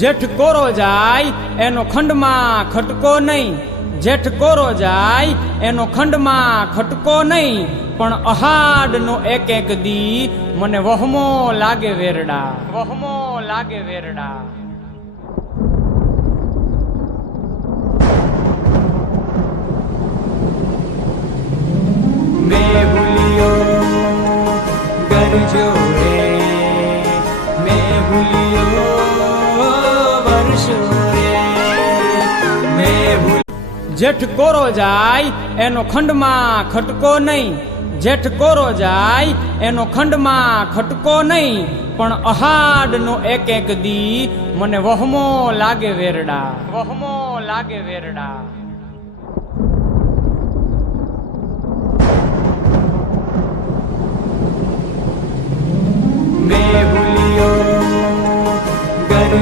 જેઠ કોરો જાય એનો ખંડમાં ખટકો નહીં, જેઠ કોરો જાય એનો ખંડમાં ખટકો નહીં, પણ અહાડનો એક એક દી મને વહમો લાગે વેરડા, વહમો લાગે વેરડા. મેં ભૂલ્યો ગરજો રે, મેં ભૂલ્યો વર્ષો રે, મેં જેઠ કોરો જાય એનો ખંડમાં ખટકો નહીં, જેઠ કોરો જાય એનો ખંડમાં ખટકો નહીં, પણ અહાડનો એક એક દી મને વહમો લાગે વેરડા, વહમો લાગે વેરડા. મેં ભૂલ્યો